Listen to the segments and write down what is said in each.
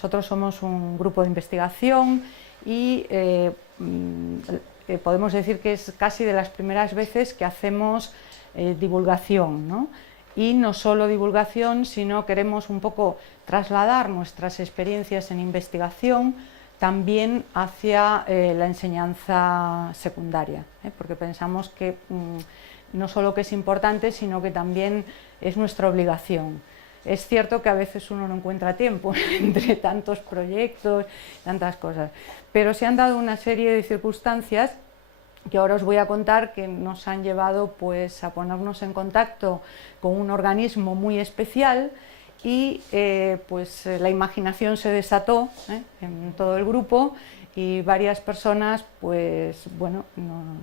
nosotros somos un grupo de investigación y podemos decir que es casi de las primeras veces que hacemos divulgación, ¿no? Y no solo divulgación, sino queremos un poco trasladar nuestras experiencias en investigación también hacia la enseñanza secundaria, porque pensamos que no solo que es importante, sino que también es nuestra obligación. Es cierto que a veces uno no encuentra tiempo entre tantos proyectos, tantas cosas, pero se han dado una serie de circunstancias que ahora os voy a contar que nos han llevado pues, a ponernos en contacto con un organismo muy especial y la imaginación se desató en todo el grupo y varias personas pues bueno,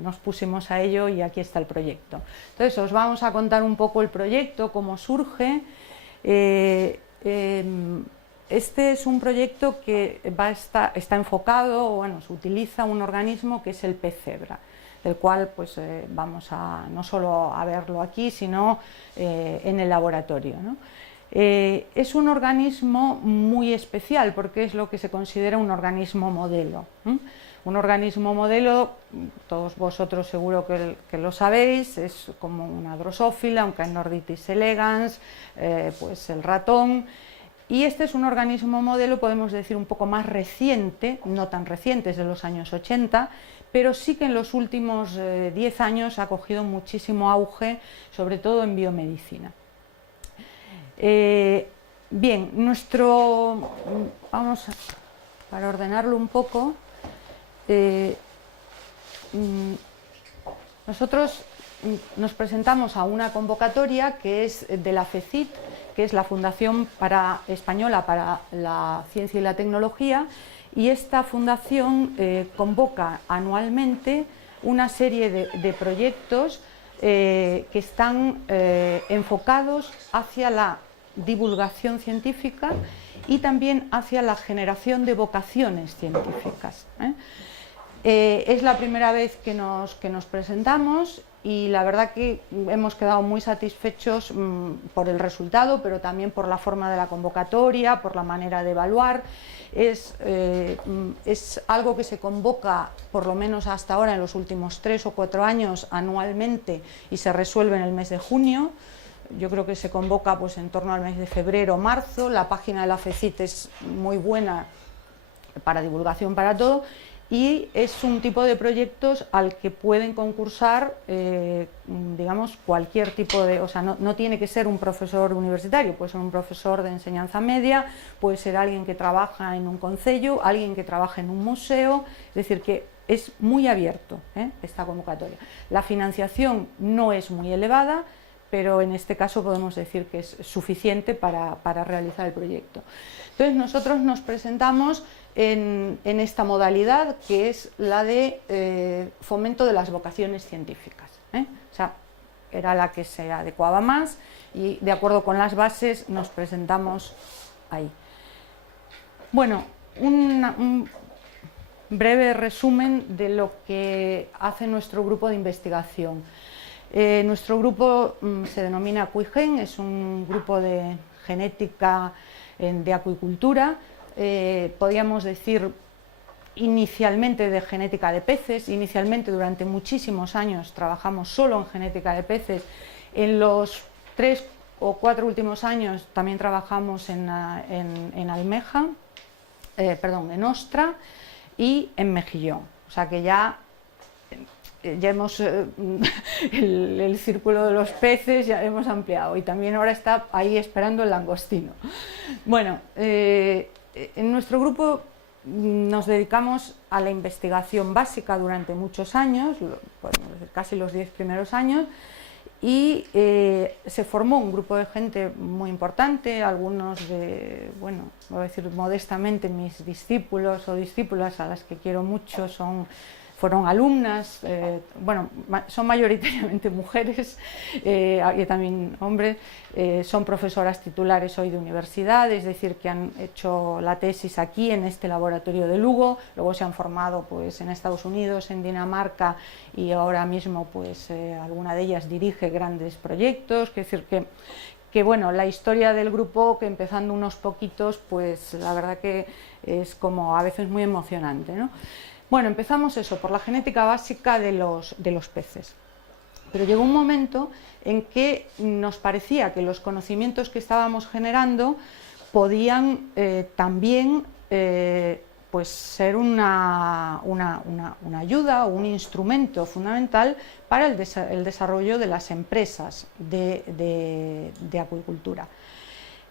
nos pusimos a ello y aquí está el proyecto. Entonces os vamos a contar un poco el proyecto, cómo surge. Este es un proyecto que está enfocado, bueno, se utiliza un organismo que es el pez cebra, del cual pues, vamos a no solo a verlo aquí, sino en el laboratorio, ¿no? Es un organismo muy especial porque es lo que se considera un organismo modelo. Un organismo modelo, todos vosotros seguro que lo sabéis, es como una drosófila, un Caenordytis elegans, pues el ratón. Y este es un organismo modelo, podemos decir, un poco más reciente, no tan reciente, es de los años 80, pero sí que en los últimos 10 años ha cogido muchísimo auge, sobre todo en biomedicina. Bien, vamos para ordenarlo un poco, nosotros nos presentamos a una convocatoria que es de la FECIT, que es la Fundación Española para la Ciencia y la Tecnología, y esta fundación convoca anualmente una serie de proyectos que están enfocados hacia la divulgación científica y también hacia la generación de vocaciones científicas. Es la primera vez que nos presentamos y la verdad que hemos quedado muy satisfechos por el resultado, pero también por la forma de la convocatoria, por la manera de evaluar. Es algo que se convoca, por lo menos hasta ahora, en los últimos 3 o 4 años anualmente y se resuelve en el mes de junio. Yo creo que se convoca pues, en torno al mes de febrero o marzo. La página de la FECIT es muy buena para divulgación para todo y es un tipo de proyectos al que pueden concursar digamos cualquier tipo de, o sea, no tiene que ser un profesor universitario, puede ser un profesor de enseñanza media, puede ser alguien que trabaja en un concello, alguien que trabaja en un museo, es decir que es muy abierto esta convocatoria. La financiación no es muy elevada, pero en este caso podemos decir que es suficiente para realizar el proyecto. Entonces nosotros nos presentamos en esta modalidad que es la de fomento de las vocaciones científicas. O sea, era la que se adecuaba más y de acuerdo con las bases nos presentamos ahí. Bueno, un breve resumen de lo que hace nuestro grupo de investigación. Nuestro grupo se denomina Acuigen, es un grupo de genética de acuicultura, podríamos decir inicialmente de genética de peces. Inicialmente durante muchísimos años trabajamos solo en genética de peces, en los 3 o 4 últimos años también trabajamos en almeja, en ostra y en mejillón, o sea que ya hemos el círculo de los peces ya hemos ampliado y también ahora está ahí esperando el langostino. Bueno, en nuestro grupo nos dedicamos a la investigación básica durante muchos años, podemos decir casi los 10 primeros años, y se formó un grupo de gente muy importante, algunos de, bueno, voy a decir modestamente, mis discípulos o discípulas a las que quiero mucho fueron alumnas, bueno, son mayoritariamente mujeres y también hombres, son profesoras titulares hoy de universidad, es decir, que han hecho la tesis aquí en este laboratorio de Lugo, luego se han formado pues, en Estados Unidos, en Dinamarca y ahora mismo pues, alguna de ellas dirige grandes proyectos, es decir, que que bueno, la historia del grupo, que empezando unos poquitos, pues la verdad que es como a veces muy emocionante, ¿no? Bueno, empezamos eso, por la genética básica de los peces. Pero llegó un momento en que nos parecía que los conocimientos que estábamos generando podían también pues ser una ayuda o un instrumento fundamental para el desarrollo de las empresas de acuicultura.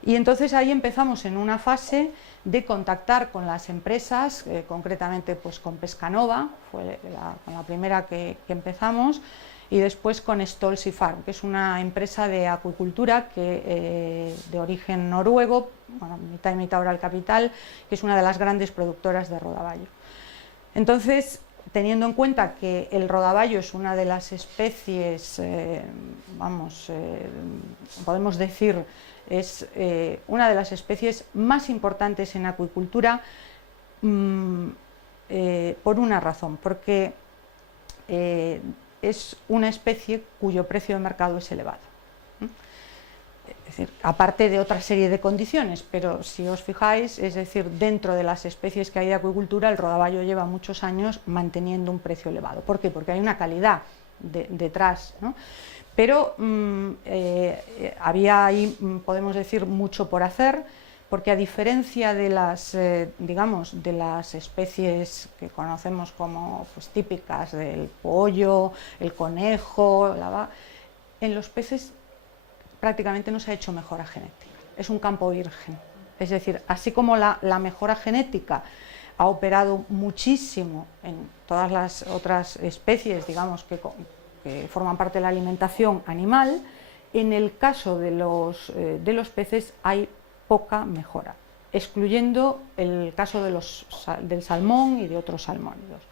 Y entonces ahí empezamos en una fase de contactar con las empresas, concretamente pues con Pescanova, fue la primera que empezamos, y después con Stolzy Farm, que es una empresa de acuicultura de origen noruego, bueno, mitad y mitad Oral Capital, que es una de las grandes productoras de rodaballo. Entonces, teniendo en cuenta que el rodaballo es una de las especies, podemos decir, es una de las especies más importantes en acuicultura, por una razón, porque es una especie cuyo precio de mercado es elevado. Es decir, aparte de otra serie de condiciones, pero si os fijáis, es decir, dentro de las especies que hay de acuicultura, el rodaballo lleva muchos años manteniendo un precio elevado. ¿Por qué? Porque hay una calidad detrás, ¿no? Pero había ahí, podemos decir, mucho por hacer, porque a diferencia de las, digamos, de las especies que conocemos como pues, típicas del pollo, el conejo, en los peces prácticamente no se ha hecho mejora genética, es un campo virgen. Es decir, así como la mejora genética ha operado muchísimo en todas las otras especies, digamos, que forman parte de la alimentación animal, en el caso de los peces hay poca mejora, excluyendo el caso del salmón y de otros salmónidos.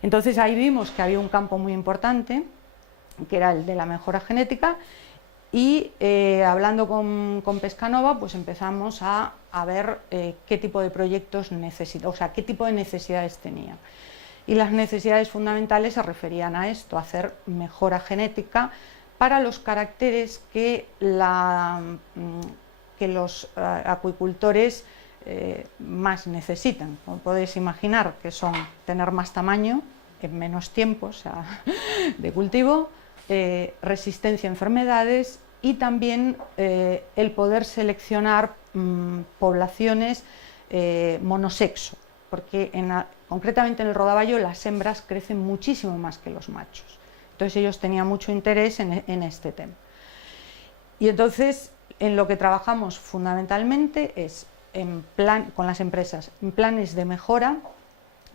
Entonces ahí vimos que había un campo muy importante, que era el de la mejora genética, y hablando con Pescanova, pues empezamos a ver qué tipo de proyectos necesitaba, o sea, qué tipo de necesidades tenía. Y las necesidades fundamentales se referían a esto, a hacer mejora genética para los caracteres que los acuicultores más necesitan. Como podéis imaginar, que son tener más tamaño en menos tiempo, o sea, de cultivo, resistencia a enfermedades y también el poder seleccionar poblaciones monosexo, porque concretamente en el rodaballo las hembras crecen muchísimo más que los machos. Entonces ellos tenían mucho interés en este tema. Y entonces en lo que trabajamos fundamentalmente es con las empresas en planes de mejora,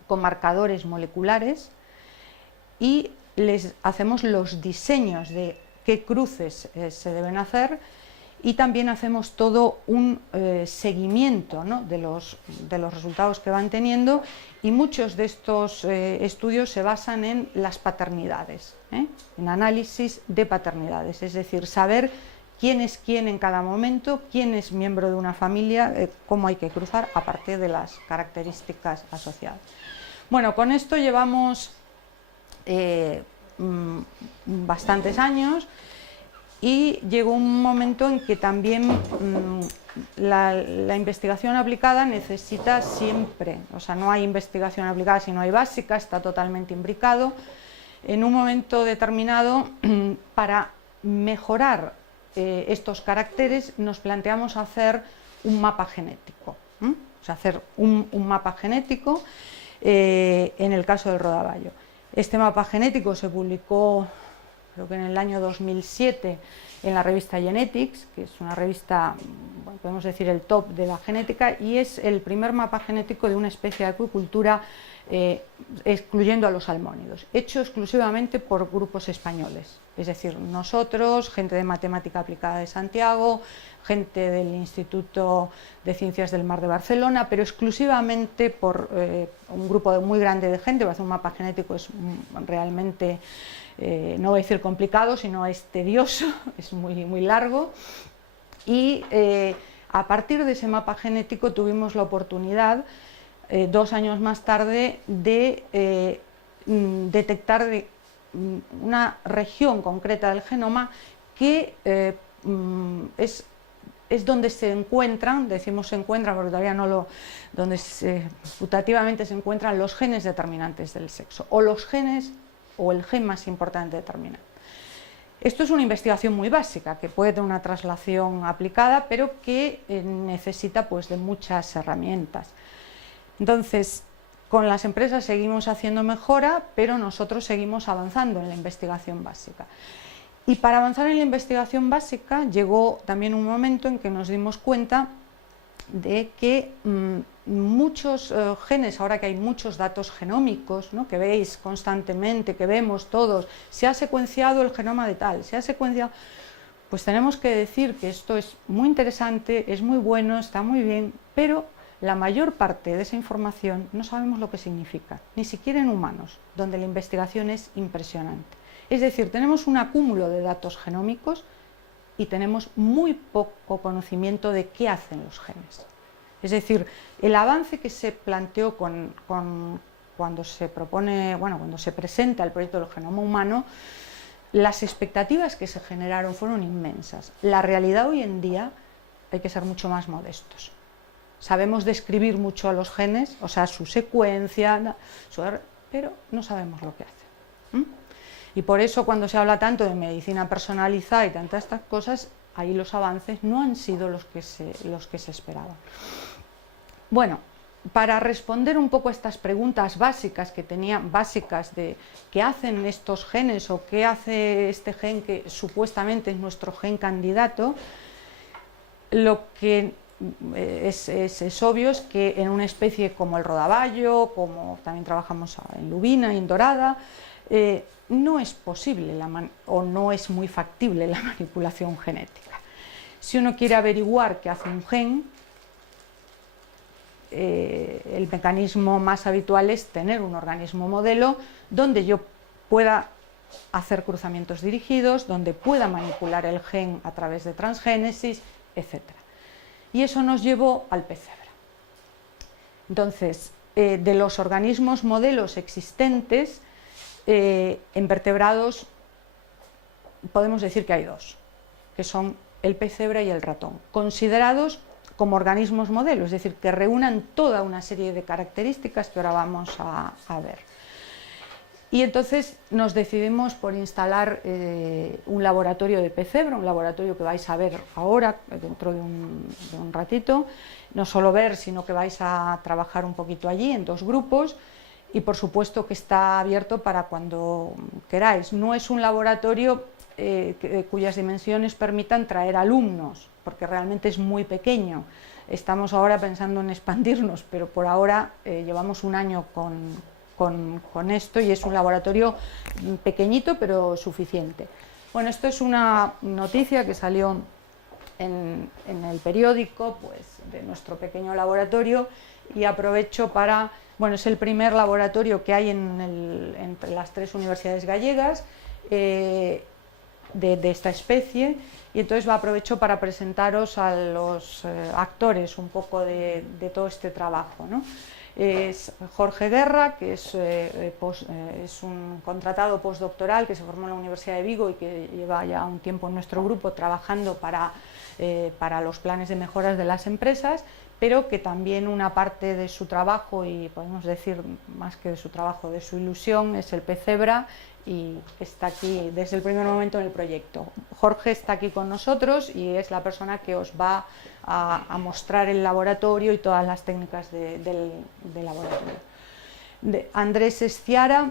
con marcadores moleculares, y les hacemos los diseños de qué cruces se deben hacer, y también hacemos todo un seguimiento, ¿no?, de los resultados que van teniendo, y muchos de estos estudios se basan en las paternidades, en análisis de paternidades, es decir, saber quién es quién en cada momento, quién es miembro de una familia, cómo hay que cruzar, aparte de las características asociadas. Bueno, con esto llevamos bastantes años, y llegó un momento en que también la investigación aplicada necesita siempre, o sea, no hay investigación aplicada si no hay básica, está totalmente imbricado. En un momento determinado, para mejorar estos caracteres, nos planteamos hacer un mapa genético, o sea, hacer un mapa genético en el caso del rodaballo. Este mapa genético se publicó, creo que en el año 2007, en la revista Genetics, que es una revista, bueno, podemos decir el top de la genética, y es el primer mapa genético de una especie de acuicultura, excluyendo a los salmónidos, hecho exclusivamente por grupos españoles, es decir, nosotros, gente de Matemática Aplicada de Santiago, gente del Instituto de Ciencias del Mar de Barcelona, pero exclusivamente por un grupo muy grande de gente. Hacer un mapa genético es realmente, no voy a decir complicado, sino es tedioso, es muy largo, y a partir de ese mapa genético tuvimos la oportunidad, 2 años más tarde, de detectar una región concreta del genoma que es donde se encuentran, decimos se encuentran porque todavía no lo, putativamente se encuentran los genes determinantes del sexo, o los genes, o el gen más importante determinante. Esto es una investigación muy básica, que puede tener una traslación aplicada, pero que necesita pues de muchas herramientas. Entonces, con las empresas seguimos haciendo mejora, pero nosotros seguimos avanzando en la investigación básica. Y para avanzar en la investigación básica llegó también un momento en que nos dimos cuenta de que muchos genes, ahora que hay muchos datos genómicos, ¿no?, que veis constantemente, que vemos todos, se ha secuenciado el genoma de tal, se ha secuenciado, pues tenemos que decir que esto es muy interesante, es muy bueno, está muy bien, pero la mayor parte de esa información no sabemos lo que significa, ni siquiera en humanos, donde la investigación es impresionante. Es decir, tenemos un acúmulo de datos genómicos y tenemos muy poco conocimiento de qué hacen los genes. Es decir, el avance que se planteó cuando se propone, cuando se presenta el proyecto del genoma humano, las expectativas que se generaron fueron inmensas. La realidad hoy en día hay que ser mucho más modestos. Sabemos describir mucho a los genes, o sea, su secuencia, pero no sabemos lo que hacen. Y por eso cuando se habla tanto de medicina personalizada y tantas estas cosas, ahí los avances no han sido los que se esperaban. Bueno, para responder un poco a estas preguntas básicas que tenían, de qué hacen estos genes o qué hace este gen que supuestamente es nuestro gen candidato, lo que es obvio es que en una especie como el rodaballo, como también trabajamos en lubina y en dorada, no es posible o no es muy factible la manipulación genética. Si uno quiere averiguar qué hace un gen, el mecanismo más habitual es tener un organismo modelo donde yo pueda hacer cruzamientos dirigidos, donde pueda manipular el gen a través de transgénesis, etc. Y eso nos llevó al pesebre. Entonces, de los organismos modelos existentes, en vertebrados podemos decir que hay dos, que son el pez cebra y el ratón, considerados como organismos modelos, es decir, que reúnan toda una serie de características que ahora vamos a ver. Y entonces nos decidimos por instalar un laboratorio de pez cebra, un laboratorio que vais a ver ahora, dentro de un ratito, no solo ver, sino que vais a trabajar un poquito allí en dos grupos, y por supuesto que está abierto para cuando queráis. No es un laboratorio cuyas dimensiones permitan traer alumnos, porque realmente es muy pequeño. Estamos ahora pensando en expandirnos, pero por ahora llevamos un año con esto y es un laboratorio pequeñito pero suficiente. Bueno, esto es una noticia que salió en el periódico, pues, de nuestro pequeño laboratorio, y aprovecho para... Bueno, es el primer laboratorio que hay entre las tres universidades gallegas de esta especie, y entonces aprovecho para presentaros a los actores un poco de todo este trabajo, ¿no? Es Jorge Guerra, que es un contratado postdoctoral que se formó en la Universidad de Vigo y que lleva ya un tiempo en nuestro grupo trabajando para los planes de mejoras de las empresas, pero que también una parte de su trabajo, y podemos decir más que de su trabajo, de su ilusión, es el pez cebra, y está aquí desde el primer momento en el proyecto. Jorge está aquí con nosotros y es la persona que os va a mostrar el laboratorio y todas las técnicas del laboratorio. Andrés Esciara,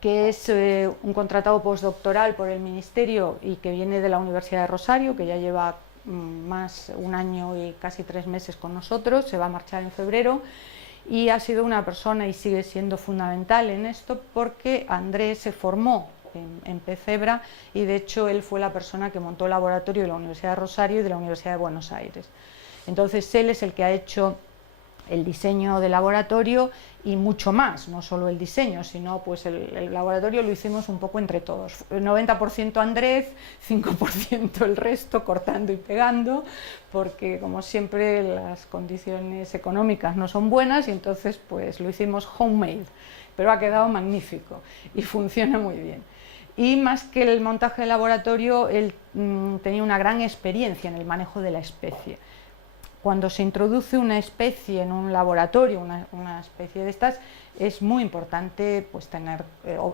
que es un contratado postdoctoral por el Ministerio y que viene de la Universidad de Rosario, que ya lleva más un año y casi 3 meses con nosotros, se va a marchar en febrero, y ha sido una persona y sigue siendo fundamental en esto porque Andrés se formó en pez cebra y de hecho él fue la persona que montó el laboratorio de la Universidad de Rosario y de la Universidad de Buenos Aires. Entonces él es el que ha hecho el diseño del laboratorio y mucho más, no solo el diseño, sino pues el laboratorio lo hicimos un poco entre todos, 90% Andrés, 5% el resto, cortando y pegando, porque como siempre las condiciones económicas no son buenas y entonces pues lo hicimos homemade, pero ha quedado magnífico y funciona muy bien. y más que el montaje de laboratorio, él tenía una gran experiencia en el manejo de la especie. Cuando se introduce una especie en un laboratorio, una especie de estas, es muy importante pues tener,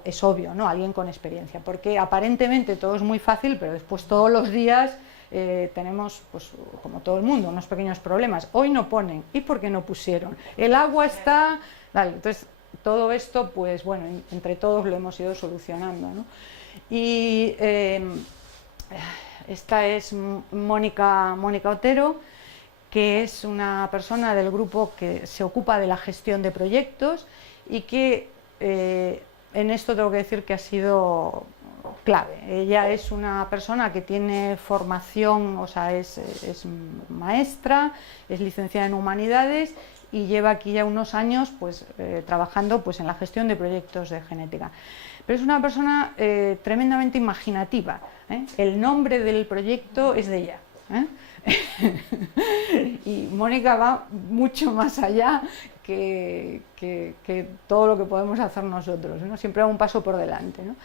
es obvio, ¿no?, alguien con experiencia, porque aparentemente todo es muy fácil, pero después todos los días tenemos, pues, como todo el mundo, unos pequeños problemas. Hoy no ponen, ¿y por qué no pusieron? El agua está... Vale, entonces, todo esto, pues bueno, entre todos lo hemos ido solucionando, ¿no? Y esta es Mónica Otero, que es una persona del grupo que se ocupa de la gestión de proyectos y que en esto tengo que decir que ha sido clave. Ella es una persona que tiene formación, o sea, es maestra, es licenciada en Humanidades y lleva aquí ya unos años pues, trabajando pues, en la gestión de proyectos de genética. Pero es una persona tremendamente imaginativa, ¿eh? El nombre del proyecto es de ella, ¿eh? Y Mónica va mucho más allá que todo lo que podemos hacer nosotros, ¿no? Siempre va un paso por delante, ¿no?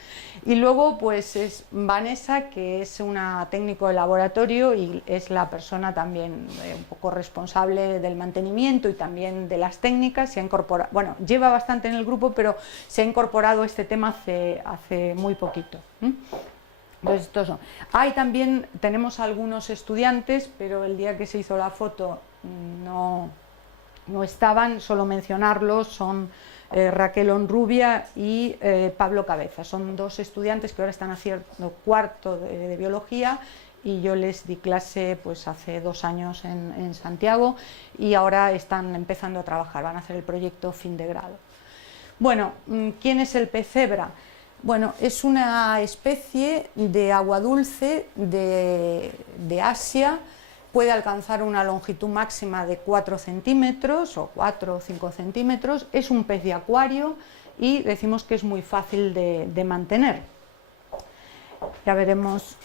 Y luego pues es Vanessa, que es una técnico de laboratorio y es la persona también un poco responsable del mantenimiento y también de las técnicas. Se ha incorporado, bueno, lleva bastante en el grupo, pero se ha incorporado este tema hace muy poquito, ¿eh? Entonces, estos son. También tenemos algunos estudiantes, pero el día que se hizo la foto no estaban, solo mencionarlos, son Raquel Honrubia y Pablo Cabeza. Son dos estudiantes que ahora están haciendo cuarto de biología y yo les di clase pues hace 2 años en Santiago y ahora están empezando a trabajar, van a hacer el proyecto fin de grado. Bueno, ¿quién es el pez cebra? Bueno, es una especie de agua dulce de Asia, puede alcanzar una longitud máxima de 4 centímetros o 4 o 5 centímetros, es un pez de acuario y decimos que es muy fácil de mantener. Ya veremos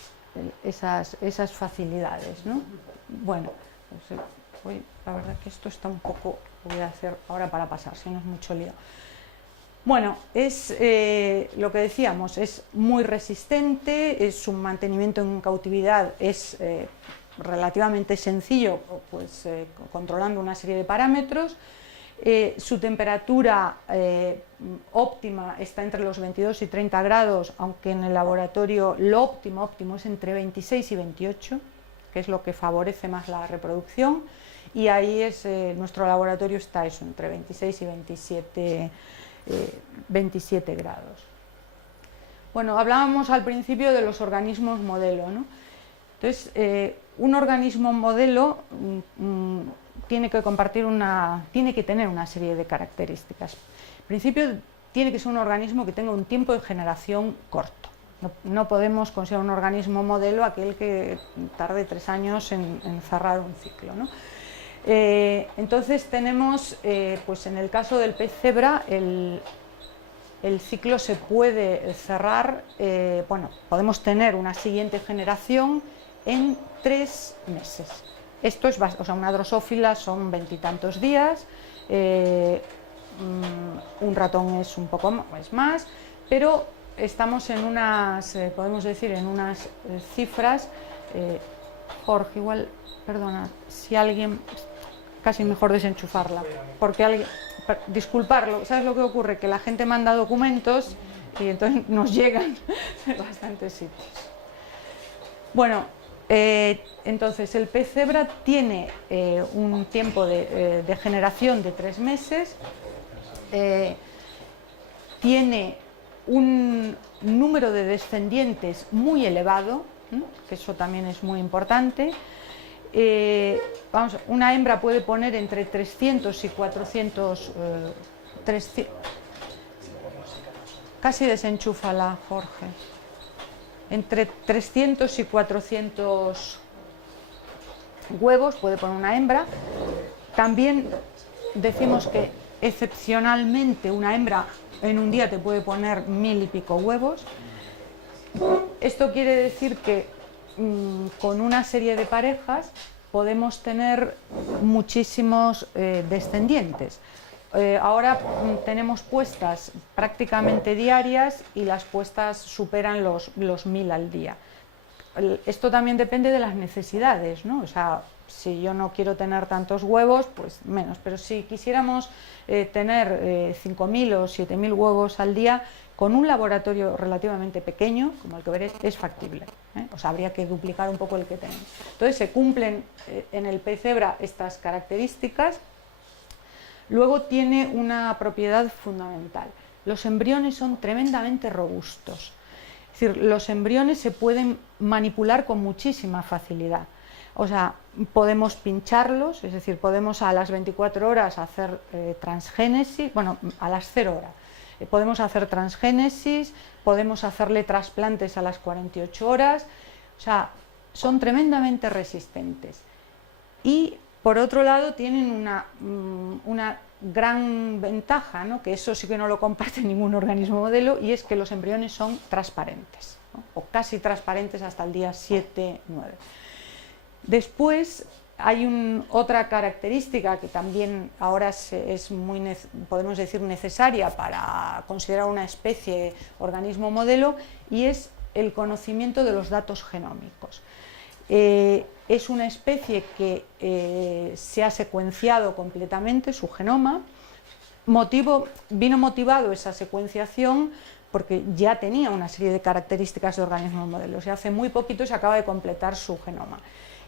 esas facilidades, ¿no? Bueno, pues, la verdad que esto está un poco, lo voy a hacer ahora para pasar, si no es mucho lío. Bueno, es lo que decíamos, es muy resistente, su mantenimiento en cautividad es relativamente sencillo, pues controlando una serie de parámetros. Su temperatura óptima está entre los 22 y 30 grados, aunque en el laboratorio lo óptimo es entre 26 y 28, que es lo que favorece más la reproducción, y ahí nuestro laboratorio está eso, entre 26 y 27 grados. Bueno, hablábamos al principio de los organismos modelo, ¿no? Entonces, un organismo modelo tiene que tener una serie de características. En principio, tiene que ser un organismo que tenga un tiempo de generación corto. No podemos considerar un organismo modelo aquel que tarde 3 años en cerrar un ciclo, ¿no? Entonces tenemos, pues en el caso del pez cebra, el ciclo se puede cerrar, bueno, podemos tener una siguiente generación en 3 meses. Esto es, o sea, una drosófila son 20 y tantos días, un ratón es un poco más, pero estamos en unas, podemos decir, en unas cifras, Jorge, igual, perdona, si alguien, casi mejor desenchufarla, porque alguien, disculparlo, ¿sabes lo que ocurre? Que la gente manda documentos y entonces nos llegan de bastantes sitios. Bueno, entonces el pez cebra tiene un tiempo de generación de 3 meses, tiene un número de descendientes muy elevado, que eso también es muy importante. Una hembra puede poner entre 300 y 400, casi desenchúfala, Jorge, entre 300 y 400 huevos puede poner una hembra. También decimos que excepcionalmente una hembra en un día te puede poner 1000 y pico huevos. Esto quiere decir que con una serie de parejas podemos tener muchísimos descendientes. ahora tenemos puestas prácticamente diarias y las puestas superan los 1000 al día. Esto también depende de las necesidades, ¿no? O sea, si yo no quiero tener tantos huevos, pues menos, pero si quisiéramos tener 5000 o 7000 huevos al día, con un laboratorio relativamente pequeño, como el que veréis, es factible, ¿eh? O sea, habría que duplicar un poco el que tenemos. Entonces se cumplen en el pez cebra estas características. Luego tiene una propiedad fundamental: los embriones son tremendamente robustos. Es decir, los embriones se pueden manipular con muchísima facilidad. O sea, podemos pincharlos, es decir, podemos a las 24 horas hacer transgénesis, bueno, a las 0 horas. Podemos hacer transgénesis, podemos hacerle trasplantes a las 48 horas, o sea, son tremendamente resistentes. Y por otro lado tienen una gran ventaja, ¿no? Que eso sí que no lo comparte ningún organismo modelo, y es que los embriones son transparentes, ¿no? O casi transparentes hasta el día 7-9. Después hay otra característica que también ahora es muy, podemos decir, necesaria para considerar una especie organismo modelo, y es el conocimiento de los datos genómicos. Es una especie que se ha secuenciado completamente su genoma. Vino motivado esa secuenciación porque ya tenía una serie de características de organismos modelos, y hace muy poquito se acaba de completar su genoma.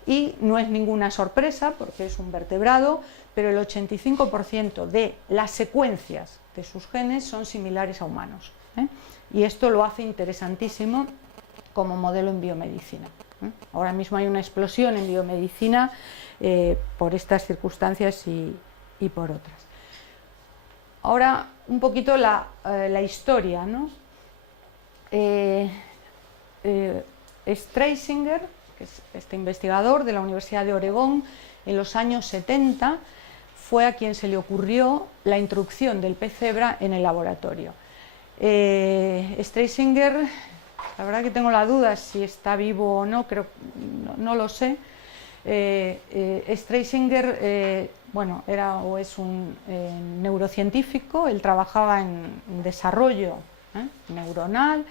Y no es ninguna sorpresa porque es un vertebrado, pero el 85% de las secuencias de sus genes son similares a humanos, ¿eh? Y esto lo hace interesantísimo como modelo en biomedicina. Ahora mismo hay una explosión en biomedicina por estas circunstancias y por otras. Ahora un poquito la historia, ¿no? Streisinger, que es este investigador de la Universidad de Oregón, en los años 70 fue a quien se le ocurrió la introducción del pez cebra en el laboratorio. Streisinger, la verdad que tengo la duda si está vivo o no, no lo sé. Streisinger, bueno, era o es un neurocientífico. Él trabajaba en desarrollo neuronal,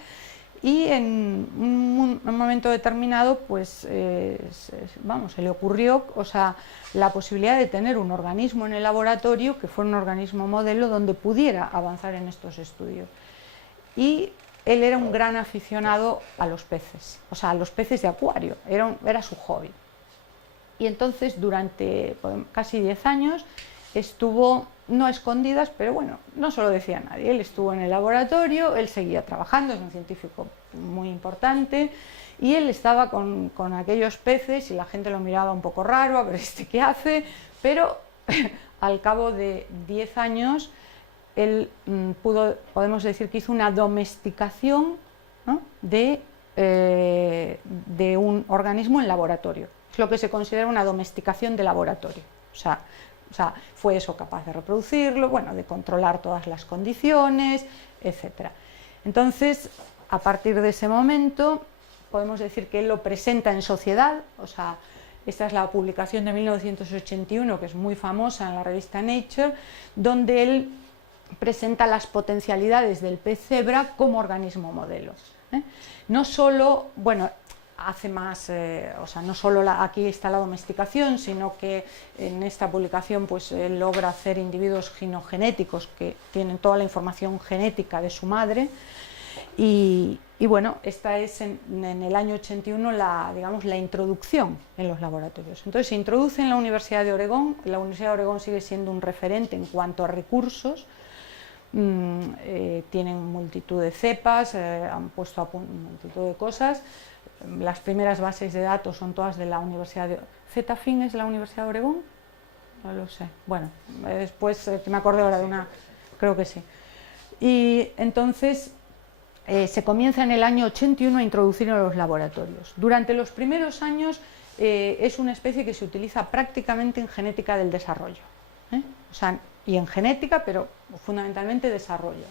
y en un momento determinado, pues, se le ocurrió, o sea, la posibilidad de tener un organismo en el laboratorio que fuera un organismo modelo donde pudiera avanzar en estos estudios. Y él era un gran aficionado a los peces, o sea, a los peces de acuario, era su hobby. Y entonces durante casi 10 años estuvo, no a escondidas, pero bueno, no se lo decía a nadie. Él estuvo en el laboratorio, él seguía trabajando, es un científico muy importante, y él estaba con aquellos peces y la gente lo miraba un poco raro, a ver este qué hace, pero al cabo de 10 años él podemos decir que hizo una domesticación, ¿no?, de un organismo en laboratorio. Es lo que se considera una domesticación de laboratorio. O sea, fue eso, capaz de reproducirlo, bueno, de controlar todas las condiciones, etc. Entonces, a partir de ese momento, podemos decir que él lo presenta en sociedad. O sea, esta es la publicación de 1981, que es muy famosa en la revista Nature, donde él presenta las potencialidades del pez cebra como organismo modelo, ¿eh? No solo, bueno, hace más, o sea, no solo aquí está la domesticación, sino que en esta publicación pues él logra hacer individuos ginogenéticos que tienen toda la información genética de su madre, y bueno, esta es en el año 81 digamos, la introducción en los laboratorios. Entonces se introduce en la Universidad de Oregón. La Universidad de Oregón sigue siendo un referente en cuanto a recursos. Tienen multitud de cepas, han puesto a punto multitud de cosas. Las primeras bases de datos son todas de la Universidad de... ¿ZFIN es de la Universidad de Oregón? No lo sé. Bueno, después me acordé ahora de una... Creo que sí. Y entonces se comienza en el año 81 a introducir en los laboratorios. Durante los primeros años es una especie que se utiliza prácticamente en genética del desarrollo, o sea, y en genética, pero fundamentalmente desarrollo.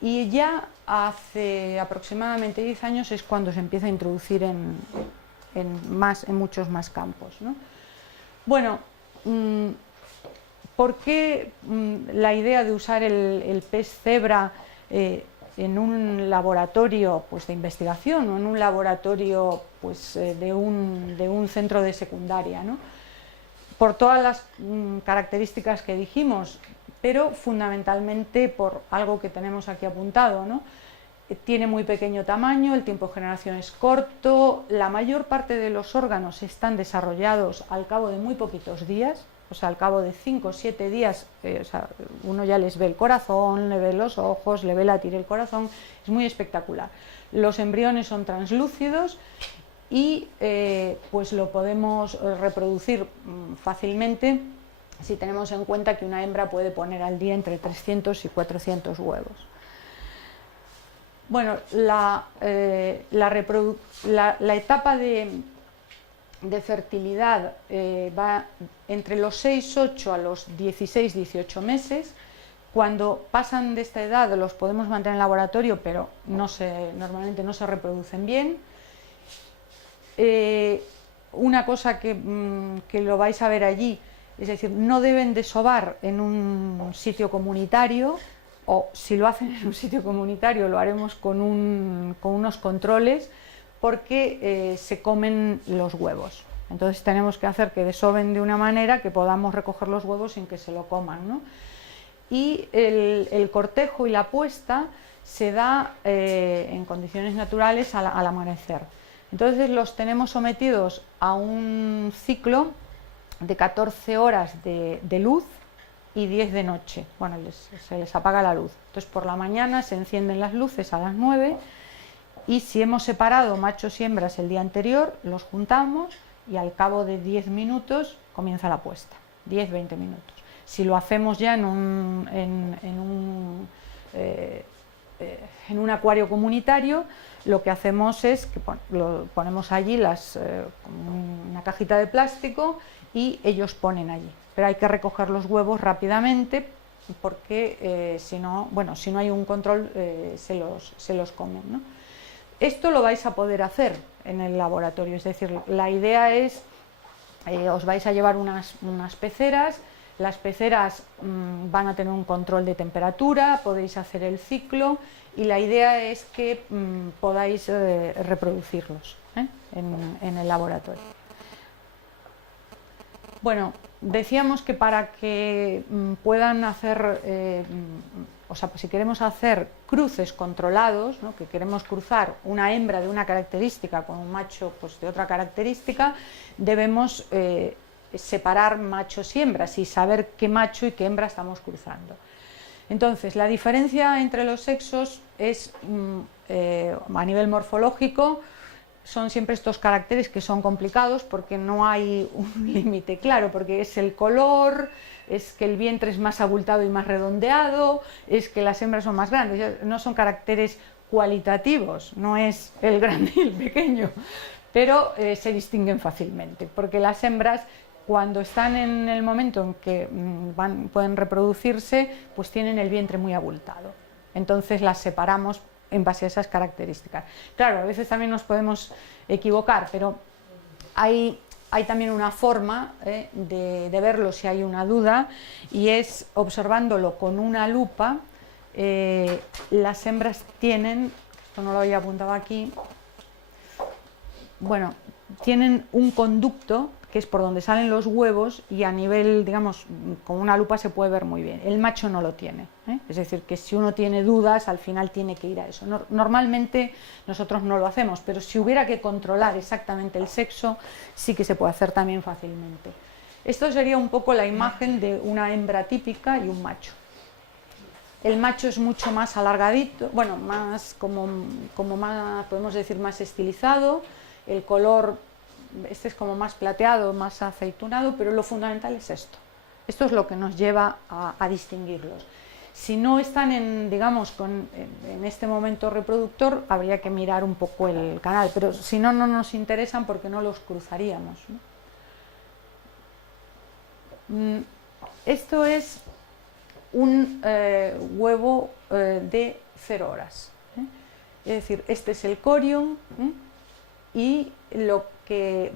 Y ya hace aproximadamente 10 años es cuando se empieza a introducir en muchos más campos, ¿no? Bueno, ¿Por qué la idea de usar el pez cebra en un laboratorio pues, de investigación o en un laboratorio pues, de un centro de secundaria, ¿no? Por todas las características que dijimos, pero fundamentalmente por algo que tenemos aquí apuntado, ¿no? Tiene muy pequeño tamaño, el tiempo de generación es corto, la mayor parte de los órganos están desarrollados al cabo de muy poquitos días, o sea, al cabo de 5 o 7 días, o sea, uno ya les ve el corazón, le ve los ojos, le ve latir el corazón, es muy espectacular. Los embriones son translúcidos y pues lo podemos reproducir fácilmente si tenemos en cuenta que una hembra puede poner al día entre 300 y 400 huevos. Bueno, la etapa de fertilidad va entre los 6-8 a los 16-18 meses. Cuando pasan de esta edad los podemos mantener en laboratorio, pero normalmente no se reproducen bien. Una cosa que lo vais a ver allí, es decir, no deben desovar en un sitio comunitario, o si lo hacen en un sitio comunitario lo haremos con unos controles, porque se comen los huevos. Entonces tenemos que hacer que desoven de una manera que podamos recoger los huevos sin que se lo coman, ¿no? Y el cortejo y la puesta se da en condiciones naturales al amanecer. Entonces los tenemos sometidos a un ciclo de 14 horas de luz y 10 de noche. Bueno, se les apaga la luz. Entonces por la mañana se encienden las luces a las 9 y si hemos separado machos y hembras el día anterior, los juntamos y al cabo de 10 minutos comienza la puesta, 10-20 minutos. Si lo hacemos ya en un acuario comunitario, lo que hacemos es que lo ponemos allí una cajita de plástico y ellos ponen allí. Pero hay que recoger los huevos rápidamente porque si no hay un control se los comen, ¿no? Esto lo vais a poder hacer en el laboratorio, es decir, la idea es, os vais a llevar unas peceras, las peceras van a tener un control de temperatura, podéis hacer el ciclo y la idea es que podáis reproducirlos en el laboratorio. Bueno, decíamos que para que puedan hacer, o sea, si queremos hacer cruces controlados, ¿no? Que queremos cruzar una hembra de una característica con un macho pues, de otra característica, debemos separar machos y hembras y saber qué macho y qué hembra estamos cruzando. Entonces, la diferencia entre los sexos es, a nivel morfológico, son siempre estos caracteres que son complicados porque no hay un límite claro, porque es el color, es que el vientre es más abultado y más redondeado, es que las hembras son más grandes, no son caracteres cualitativos, no es el grande y el pequeño, pero se distinguen fácilmente, porque las hembras cuando están en el momento en que pueden reproducirse, pues tienen el vientre muy abultado, entonces las separamos en base a esas características. Claro, a veces también nos podemos equivocar, pero hay también una forma de verlo si hay una duda, y es observándolo con una lupa. Las hembras tienen, esto no lo había apuntado aquí, bueno, tienen un conducto que es por donde salen los huevos y a nivel, digamos, con una lupa se puede ver muy bien. El macho no lo tiene, es decir, que si uno tiene dudas, al final tiene que ir a eso. Normalmente nosotros no lo hacemos, pero si hubiera que controlar exactamente el sexo, sí que se puede hacer también fácilmente. Esto sería un poco la imagen de una hembra típica y un macho. El macho es mucho más alargadito, bueno, más como más, podemos decir, más estilizado, el color, este es como más plateado, más aceitunado, pero lo fundamental es esto. Esto es lo que nos lleva a distinguirlos. Si no están en este momento reproductor, habría que mirar un poco el canal, pero si no, no nos interesan porque no los cruzaríamos, ¿no? Esto es un huevo de 0 horas. Es decir, este es el corium y lo que,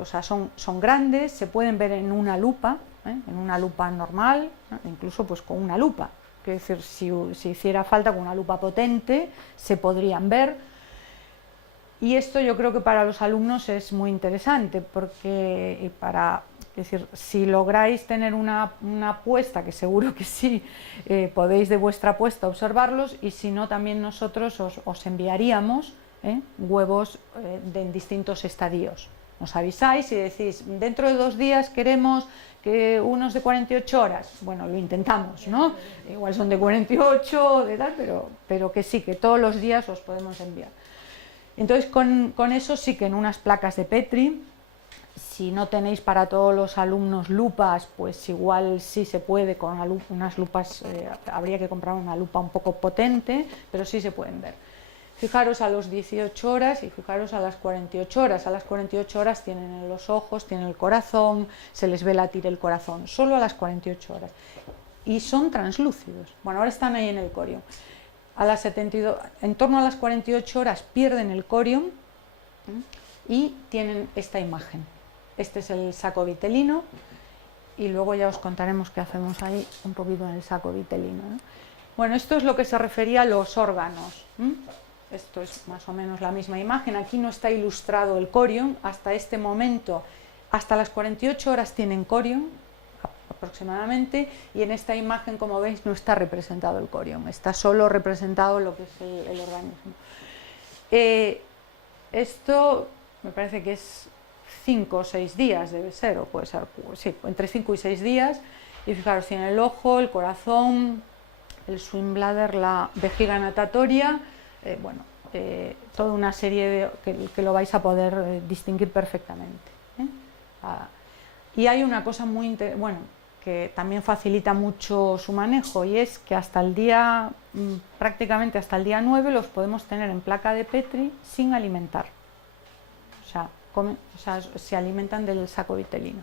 o sea, son grandes, se pueden ver en una lupa, en una lupa normal, incluso pues con una lupa. Es decir, si hiciera falta con una lupa potente, se podrían ver. Y esto yo creo que para los alumnos es muy interesante, porque es decir, si lográis tener una apuesta, que seguro que sí, podéis de vuestra apuesta observarlos, y si no, también nosotros os enviaríamos huevos en distintos estadios. Nos avisáis y decís, dentro de 2 días queremos que unos de 48 horas, bueno, lo intentamos, ¿no? Igual son de 48, de tal, pero que sí, que todos los días os podemos enviar. Entonces, con eso sí que en unas placas de Petri, si no tenéis para todos los alumnos lupas, pues igual sí se puede con unas lupas, habría que comprar una lupa un poco potente, pero sí se pueden ver. Fijaros a los 18 horas y fijaros a las 48 horas. A las 48 horas tienen los ojos, tienen el corazón, se les ve latir el corazón, solo a las 48 horas. Y son translúcidos. Bueno, ahora están ahí en el corium. A las 72, en torno a las 48 horas pierden el corium y tienen esta imagen. Este es el saco vitelino y luego ya os contaremos qué hacemos ahí un poquito en el saco vitelino, ¿no? Bueno, esto es lo que se refería a los órganos. Esto es más o menos la misma imagen. Aquí no está ilustrado el corium. Hasta este momento, hasta las 48 horas tienen corium aproximadamente, y en esta imagen, como veis, no está representado el corium, está solo representado lo que es el organismo. Esto me parece que es 5 o 6 días, debe ser, o puede ser, sí, entre 5 y 6 días, y fijaros, tiene el ojo, el corazón, el swing-bladder, la vejiga natatoria, toda una serie que lo vais a poder distinguir perfectamente. Y hay una cosa muy interesante, que también facilita mucho su manejo, y es que hasta el día, prácticamente hasta el día 9, los podemos tener en placa de Petri sin alimentar. O sea, se alimentan del saco vitelino.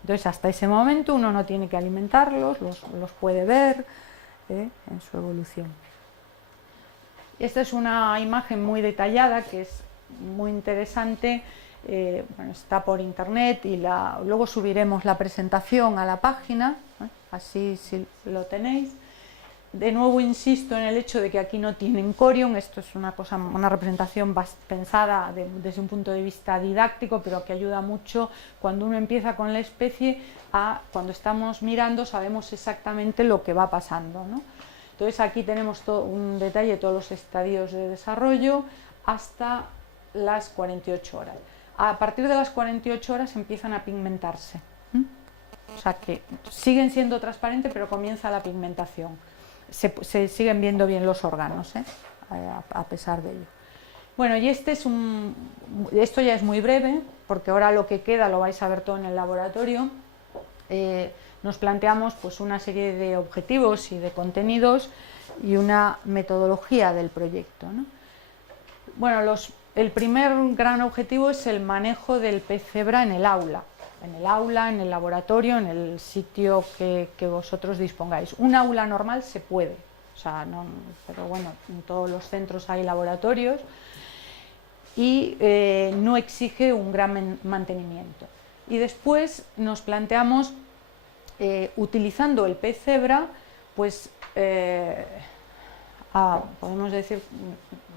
Entonces, hasta ese momento uno no tiene que alimentarlos, los puede ver en su evolución. Esta es una imagen muy detallada, que es muy interesante. Está por internet y luego subiremos la presentación a la página, así si lo tenéis. De nuevo insisto en el hecho de que aquí no tienen corium. Esto es una representación pensada desde un punto de vista didáctico, pero que ayuda mucho cuando uno empieza con la especie. Cuando estamos mirando sabemos exactamente lo que va pasando, ¿no? Entonces aquí tenemos un detalle de todos los estadios de desarrollo hasta las 48 horas. A partir de las 48 horas empiezan a pigmentarse. O sea que siguen siendo transparentes, pero comienza la pigmentación. Se siguen viendo bien los órganos, a pesar de ello. Bueno, y esto ya es muy breve, porque ahora lo que queda lo vais a ver todo en el laboratorio. Nos planteamos pues una serie de objetivos y de contenidos y una metodología del proyecto, ¿no? Bueno, el primer gran objetivo es el manejo del pez cebra en el aula, en el laboratorio, en el sitio que vosotros dispongáis. Un aula normal se puede, o sea, pero bueno, en todos los centros hay laboratorios y no exige un gran mantenimiento. Y después nos planteamos, utilizando el pez cebra, pues podemos decir,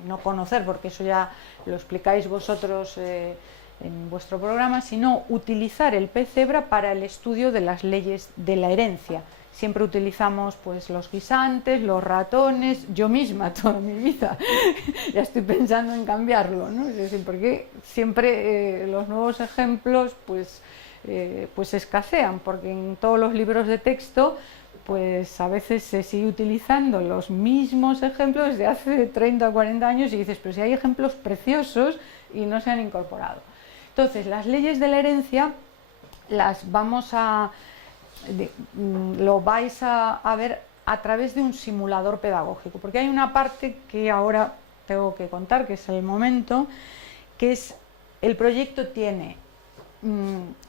no conocer, porque eso ya lo explicáis vosotros en vuestro programa, sino utilizar el pez cebra para el estudio de las leyes de la herencia. Siempre utilizamos pues los guisantes, los ratones, yo misma toda mi vida ya estoy pensando en cambiarlo, ¿no? Es decir, porque siempre los nuevos ejemplos pues escasean, porque en todos los libros de texto pues a veces se sigue utilizando los mismos ejemplos desde hace 30 o 40 años y dices, pero si hay ejemplos preciosos y no se han incorporado. Entonces, las leyes de la herencia lo vais a ver a través de un simulador pedagógico, porque hay una parte que ahora tengo que contar, que es el momento, que es el proyecto tiene,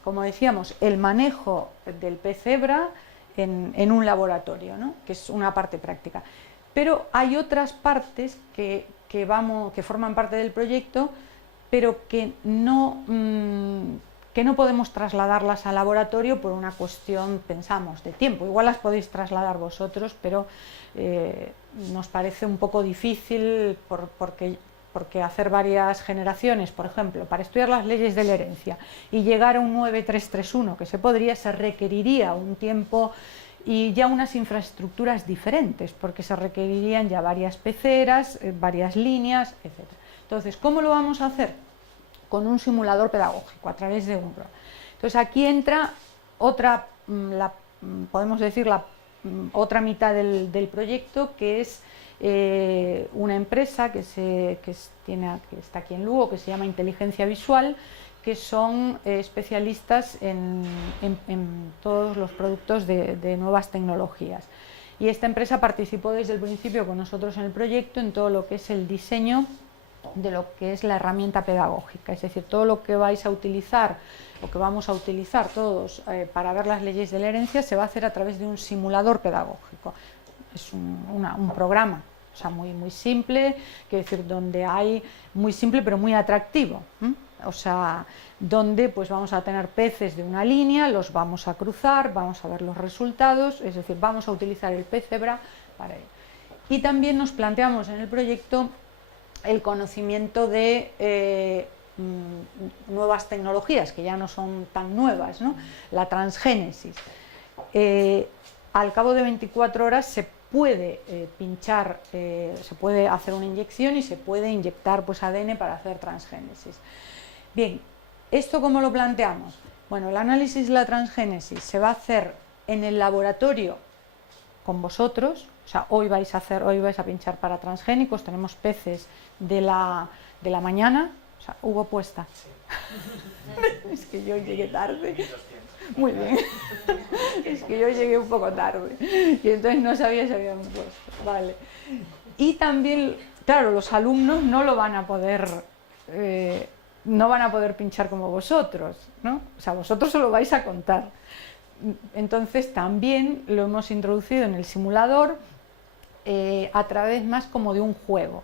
como decíamos, el manejo del pez cebra en un laboratorio, ¿no? Que es una parte práctica. Pero hay otras partes que forman parte del proyecto, pero que que no podemos trasladarlas al laboratorio por una cuestión, pensamos, de tiempo. Igual las podéis trasladar vosotros, pero nos parece un poco difícil porque hacer varias generaciones, por ejemplo, para estudiar las leyes de la herencia y llegar a un 9331, que se requeriría un tiempo y ya unas infraestructuras diferentes, porque se requerirían ya varias peceras, varias líneas, etc. Entonces, ¿cómo lo vamos a hacer? Con un simulador pedagógico, a través de un programa. Entonces, aquí entra otra, podemos decir, la otra mitad del proyecto, que es una empresa que está aquí en Lugo, que se llama Inteligencia Visual, que son especialistas en todos los productos de nuevas tecnologías. Y esta empresa participó desde el principio con nosotros en el proyecto en todo lo que es el diseño de lo que es la herramienta pedagógica, es decir, todo lo que vais a utilizar o que vamos a utilizar todos para ver las leyes de la herencia se va a hacer a través de un simulador pedagógico. Es un programa, o sea, muy simple, quiero decir, donde hay, muy simple pero muy atractivo, o sea, donde pues vamos a tener peces de una línea, los vamos a cruzar, vamos a ver los resultados, es decir, vamos a utilizar el pez cebra para ello. Y también nos planteamos en el proyecto el conocimiento de nuevas tecnologías, que ya no son tan nuevas, ¿no? La transgénesis. Al cabo de 24 horas se puede pinchar, se puede hacer una inyección y se puede inyectar pues, ADN para hacer transgénesis. Bien, ¿esto cómo lo planteamos? Bueno, el análisis de la transgénesis se va a hacer en el laboratorio con vosotros, o sea, hoy vais a pinchar para transgénicos, tenemos peces de la mañana, o sea, hubo puesta. Es que yo llegué tarde. Muy bien. Es que yo llegué un poco tarde y entonces no sabía si habían puesto. Vale. Y también, claro, los alumnos no lo van a poder, no van a poder pinchar como vosotros, ¿no? O sea, vosotros se lo vais a contar. Entonces también lo hemos introducido en el simulador a través más como de un juego.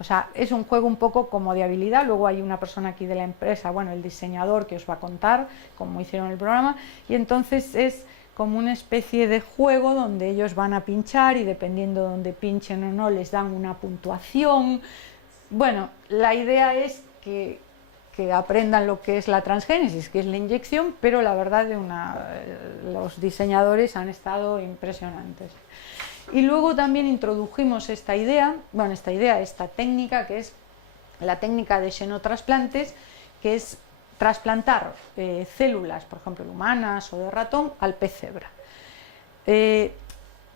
O sea, es un juego un poco como de habilidad. Luego hay una persona aquí de la empresa, bueno, el diseñador, que os va a contar cómo hicieron el programa, y entonces es como una especie de juego donde ellos van a pinchar y dependiendo de donde pinchen o no les dan una puntuación. Bueno, la idea es que aprendan lo que es la transgénesis, que es la inyección, pero la verdad los diseñadores han estado impresionantes. Y luego también introdujimos esta técnica, que es la técnica de xenotrasplantes, que es trasplantar células, por ejemplo, humanas o de ratón, al pez cebra.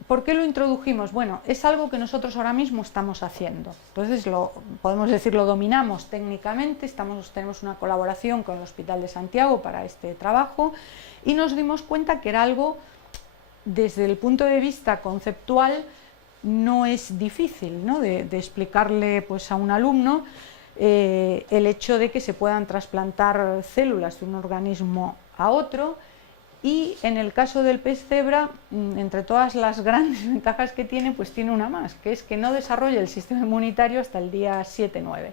¿Por qué lo introdujimos? Bueno, es algo que nosotros ahora mismo estamos haciendo. Entonces, podemos decir, lo dominamos técnicamente, tenemos una colaboración con el Hospital de Santiago para este trabajo y nos dimos cuenta que era algo, desde el punto de vista conceptual, no es difícil, ¿no? de explicarle pues, a un alumno el hecho de que se puedan trasplantar células de un organismo a otro. Y en el caso del pez cebra, entre todas las grandes ventajas que tiene, pues tiene una más, que es que no desarrolla el sistema inmunitario hasta el día 7-9.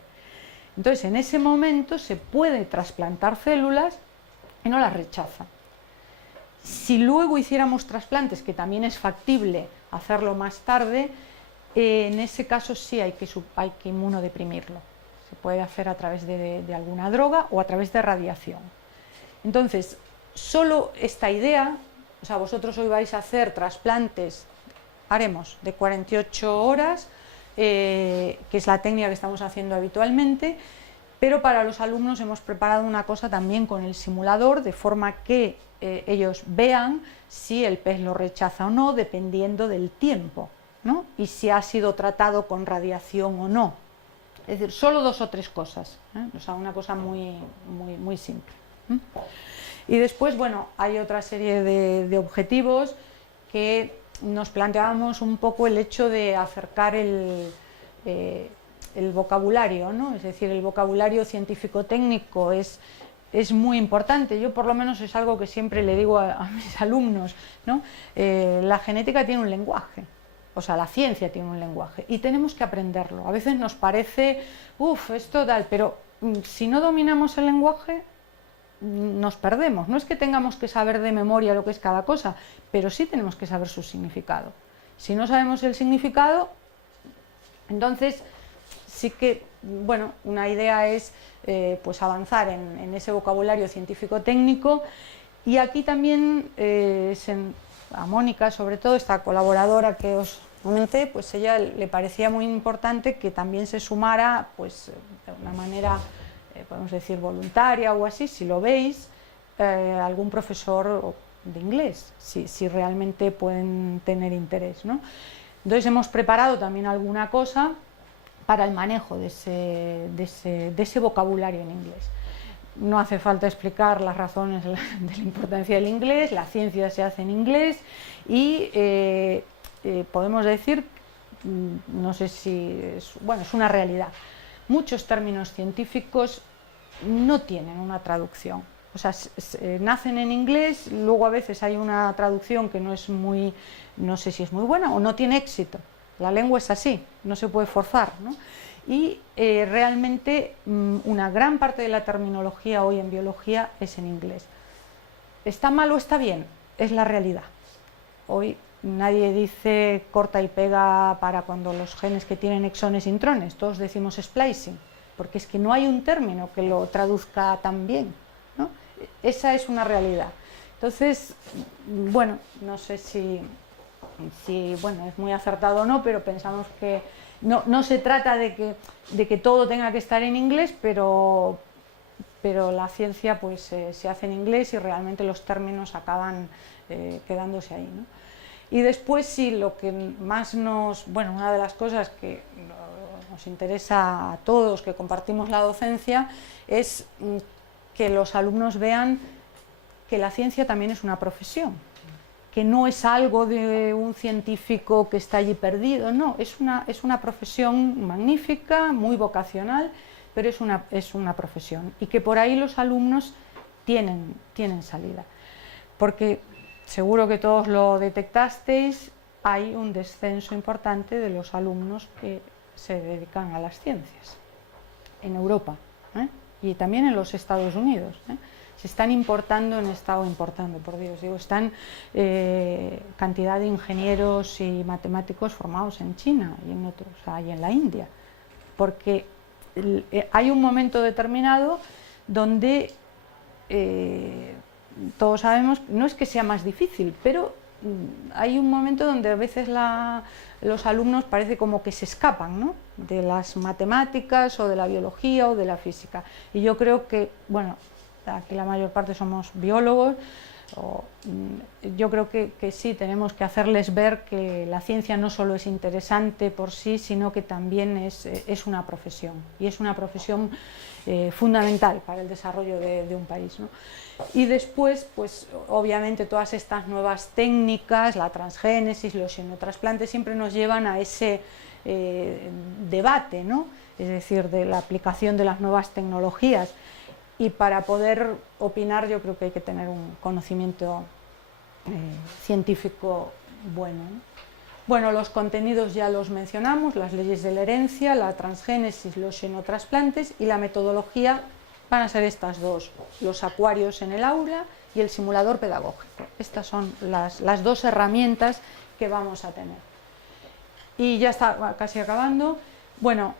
Entonces, en ese momento se puede trasplantar células y no las rechaza. Si luego hiciéramos trasplantes, que también es factible hacerlo más tarde, en ese caso sí hay que inmunodeprimirlo. Se puede hacer a través de alguna droga o a través de radiación. Entonces, solo esta idea, o sea, vosotros hoy vais a hacer trasplantes, haremos de 48 horas, que es la técnica que estamos haciendo habitualmente, pero para los alumnos hemos preparado una cosa también con el simulador, de forma que ellos vean si el pez lo rechaza o no, dependiendo del tiempo, ¿no? Y si ha sido tratado con radiación o no. Es decir, solo 2 o 3 cosas, o sea, una cosa muy simple. Y después, bueno, hay otra serie de objetivos que nos planteábamos un poco el hecho de acercar el vocabulario, ¿no? Es decir, el vocabulario científico-técnico es muy importante. Yo por lo menos es algo que siempre le digo a mis alumnos, ¿no? La genética tiene un lenguaje, o sea, la ciencia tiene un lenguaje y tenemos que aprenderlo. A veces nos parece, esto tal, pero si no dominamos el lenguaje, nos perdemos. No es que tengamos que saber de memoria lo que es cada cosa, pero sí tenemos que saber su significado. Si no sabemos el significado, entonces sí que, bueno, una idea es pues avanzar en ese vocabulario científico-técnico. Y aquí también a Mónica, sobre todo, esta colaboradora que os comenté, pues ella le parecía muy importante que también se sumara, pues de una manera, podemos decir, voluntaria o así, si lo veis, algún profesor de inglés, si realmente pueden tener interés, ¿no? Entonces hemos preparado también alguna cosa para el manejo de ese vocabulario en inglés. No hace falta explicar las razones de la importancia del inglés, la ciencia se hace en inglés y podemos decir, no sé si es una realidad, muchos términos científicos no tienen una traducción. O sea, nacen en inglés, luego a veces hay una traducción que no es muy, no sé si es muy buena o no tiene éxito. La lengua es así, no se puede forzar, ¿no? Y realmente una gran parte de la terminología hoy en biología es en inglés. ¿Está mal o está bien? Es la realidad. Hoy nadie dice corta y pega para cuando los genes que tienen exones e intrones, todos decimos splicing, porque es que no hay un término que lo traduzca tan bien, ¿no? Esa es una realidad. Entonces, bueno, no sé si es muy acertado o no, pero pensamos que no se trata de que todo tenga que estar en inglés, pero la ciencia pues se hace en inglés y realmente los términos acaban quedándose ahí, ¿no? Y después sí, lo que más una de las cosas que nos interesa a todos que compartimos la docencia es que los alumnos vean que la ciencia también es una profesión, que no es algo de un científico que está allí perdido, no, es una profesión magnífica, muy vocacional, pero es una profesión y que por ahí los alumnos tienen salida, porque seguro que todos lo detectasteis, hay un descenso importante de los alumnos que se dedican a las ciencias en Europa, y también en los Estados Unidos, se están importando, por Dios, están cantidad de ingenieros y matemáticos formados en China y en otros, y en la India, porque hay un momento determinado donde todos sabemos, no es que sea más difícil, pero hay un momento donde a veces los alumnos parece como que se escapan, ¿no?, de las matemáticas o de la biología o de la física, y yo creo que, bueno, aquí la mayor parte somos biólogos, yo creo que sí tenemos que hacerles ver que la ciencia no solo es interesante por sí, sino que también es una profesión, y es una profesión fundamental para el desarrollo de un país, ¿no? Y después, pues obviamente todas estas nuevas técnicas, la transgénesis, los xenotrasplantes, siempre nos llevan a ese debate, ¿no?, es decir, de la aplicación de las nuevas tecnologías. Y para poder opinar yo creo que hay que tener un conocimiento científico bueno, ¿no? Bueno, los contenidos ya los mencionamos, las leyes de la herencia, la transgénesis, los xenotrasplantes, y la metodología van a ser estas dos, los acuarios en el aula y el simulador pedagógico. Estas son las dos herramientas que vamos a tener. Y ya está casi acabando. Bueno,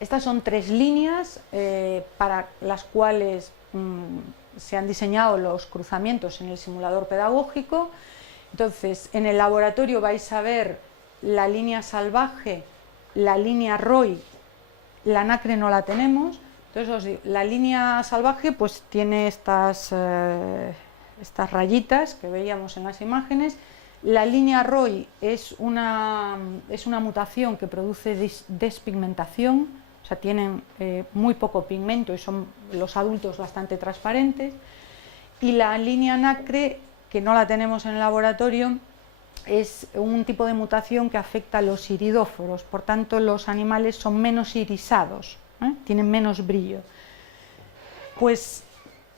estas son 3 líneas para las cuales se han diseñado los cruzamientos en el simulador pedagógico. Entonces, en el laboratorio vais a ver la línea salvaje, la línea ROI, la NACRE no la tenemos. Entonces, os digo, la línea salvaje pues tiene estas rayitas que veíamos en las imágenes. La línea ROI es una mutación que produce despigmentación, o sea, tienen muy poco pigmento y son los adultos bastante transparentes. Y la línea NACRE, que no la tenemos en el laboratorio, es un tipo de mutación que afecta a los iridóforos, por tanto los animales son menos irisados, tienen menos brillo. Pues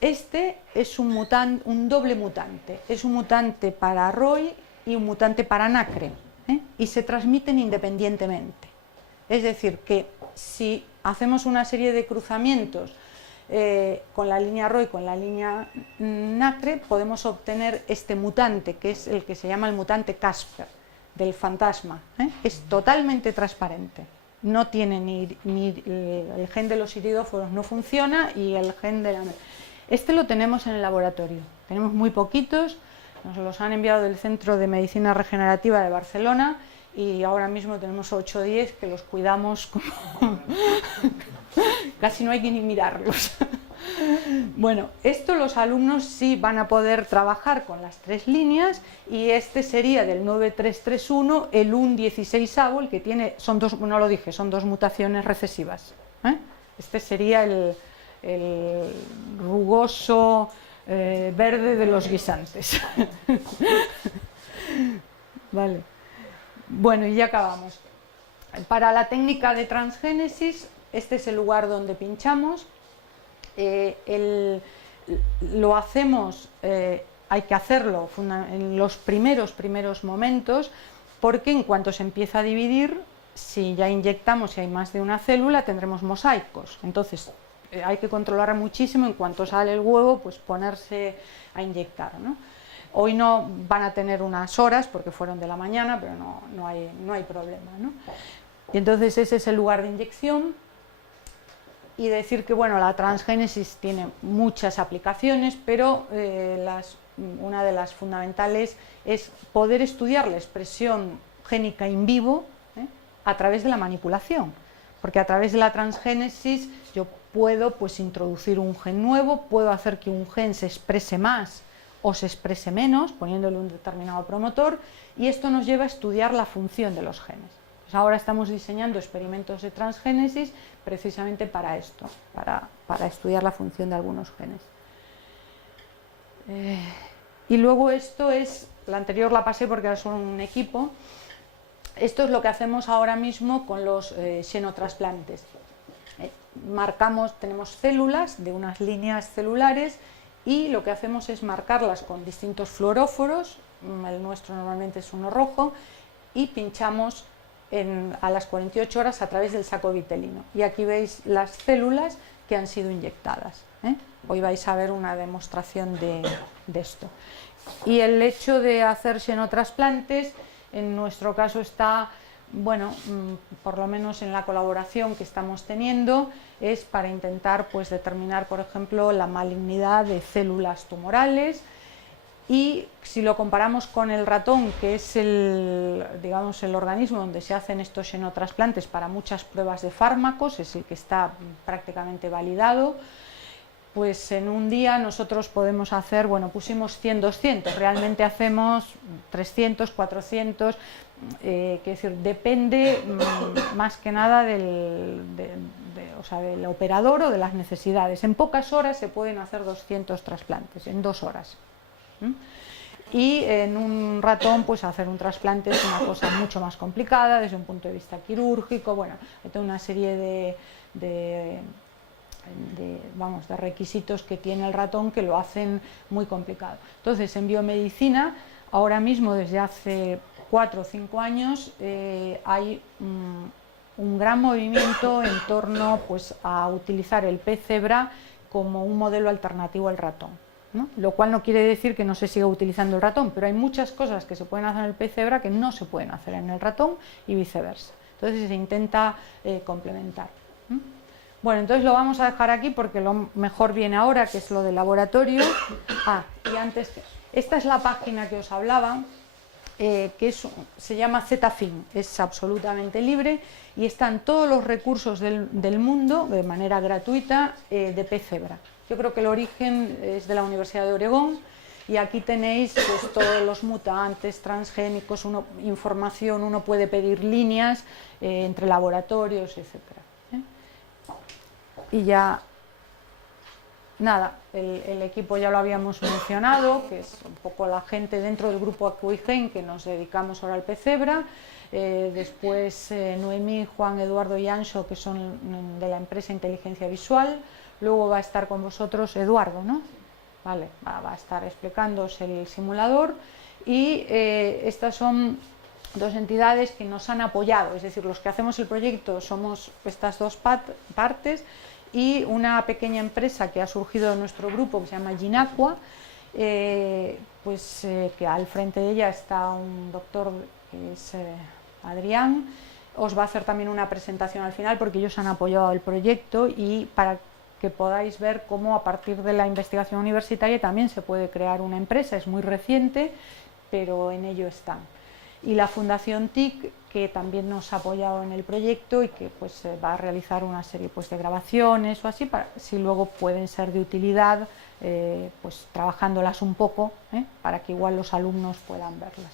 este es un doble mutante, es un mutante para ROI y un mutante para NACRE, y se transmiten independientemente. Es decir, que si hacemos una serie de cruzamientos con la línea ROY, con la línea NACRE, podemos obtener este mutante, que es el que se llama el mutante Casper, del fantasma. Es totalmente transparente. No tiene ni el gen de los iridóforos no funciona y el gen de la... Este lo tenemos en el laboratorio. Tenemos muy poquitos, nos los han enviado del Centro de Medicina Regenerativa de Barcelona y ahora mismo tenemos 8 o 10 que los cuidamos como... casi no hay que ni mirarlos. Bueno, esto los alumnos sí van a poder trabajar con las 3 líneas y este sería del 9331, el UN16avo, el que tiene, son dos, no lo dije, son 2 mutaciones recesivas. Este sería el rugoso verde de los guisantes. Vale. Bueno, y ya acabamos. Para la técnica de transgénesis, este es el lugar donde pinchamos. Lo hacemos, hay que hacerlo en los primeros momentos, porque en cuanto se empieza a dividir, si ya inyectamos y hay más de una célula, tendremos mosaicos. Entonces hay que controlar muchísimo en cuanto sale el huevo, pues ponerse a inyectar, ¿no? Hoy no van a tener unas horas porque fueron de la mañana, pero no hay problema, ¿no? Y entonces ese es el lugar de inyección. Y decir que bueno, la transgénesis tiene muchas aplicaciones, pero una de las fundamentales es poder estudiar la expresión génica in vivo a través de la manipulación, porque a través de la transgénesis yo puedo pues introducir un gen nuevo, puedo hacer que un gen se exprese más o se exprese menos, poniéndole un determinado promotor, y esto nos lleva a estudiar la función de los genes. Pues ahora estamos diseñando experimentos de transgénesis precisamente para esto, para estudiar la función de algunos genes. Y luego esto es, la anterior la pasé porque ahora son un equipo, esto es lo que hacemos ahora mismo con los xenotrasplantes. Tenemos células de unas líneas celulares y lo que hacemos es marcarlas con distintos fluoróforos, el nuestro normalmente es uno rojo, y pinchamos a las 48 horas a través del saco vitelino. Y aquí veis las células que han sido inyectadas. Hoy vais a ver una demostración de esto. Y el hecho de hacer xenotrasplantes, en nuestro caso está, bueno, por lo menos en la colaboración que estamos teniendo, es para intentar pues determinar, por ejemplo, la malignidad de células tumorales. Y si lo comparamos con el ratón, que es digamos, el organismo donde se hacen estos xenotrasplantes para muchas pruebas de fármacos, es el que está prácticamente validado, pues en un día nosotros podemos hacer, bueno, pusimos 100, 200, realmente hacemos 300, 400, quiero decir, depende más que nada del operador o de las necesidades. En pocas horas se pueden hacer 200 trasplantes, en 2 horas. Y en un ratón pues hacer un trasplante es una cosa mucho más complicada desde un punto de vista quirúrgico. Bueno, hay toda una serie de requisitos que tiene el ratón que lo hacen muy complicado. Entonces, en biomedicina, ahora mismo desde hace 4 o 5 años hay un gran movimiento en torno pues a utilizar el pez cebra como un modelo alternativo al ratón, ¿no? Lo cual no quiere decir que no se siga utilizando el ratón, pero hay muchas cosas que se pueden hacer en el pez cebra que no se pueden hacer en el ratón y viceversa. Entonces se intenta complementar. Bueno, entonces lo vamos a dejar aquí porque lo mejor viene ahora, que es lo del laboratorio. Y antes, esta es la página que os hablaba, que se llama ZFIM, es absolutamente libre y están todos los recursos del mundo de manera gratuita de pez cebra. Yo creo que el origen es de la Universidad de Oregón y aquí tenéis pues, todos los mutantes, transgénicos, información, uno puede pedir líneas entre laboratorios, etc. Y ya, nada, el equipo ya lo habíamos mencionado, que es un poco la gente dentro del grupo Acuigen que nos dedicamos ahora al pez cebra. Después Noemí, Juan, Eduardo y Anxo, que son de la empresa Inteligencia Visual. Luego va a estar con vosotros Eduardo, ¿no? Vale, va a estar explicándoos el simulador. Y estas son 2 entidades que nos han apoyado, es decir, los que hacemos el proyecto somos estas 2 partes y una pequeña empresa que ha surgido de nuestro grupo que se llama Ginacua, que al frente de ella está un doctor que es Adrián. Os va a hacer también una presentación al final porque ellos han apoyado el proyecto y para que podáis ver cómo a partir de la investigación universitaria también se puede crear una empresa. Es muy reciente, pero en ello están. Y la Fundación TIC, que también nos ha apoyado en el proyecto y que va a realizar una serie de grabaciones o así, para si luego pueden ser de utilidad, trabajándolas un poco, para que igual los alumnos puedan verlas.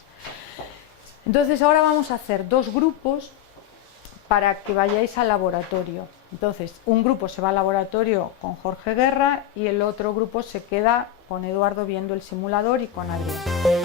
Entonces ahora vamos a hacer dos grupos para que vayáis al laboratorio. Entonces, un grupo se va al laboratorio con Jorge Guerra y el otro grupo se queda con Eduardo viendo el simulador y con Adrián.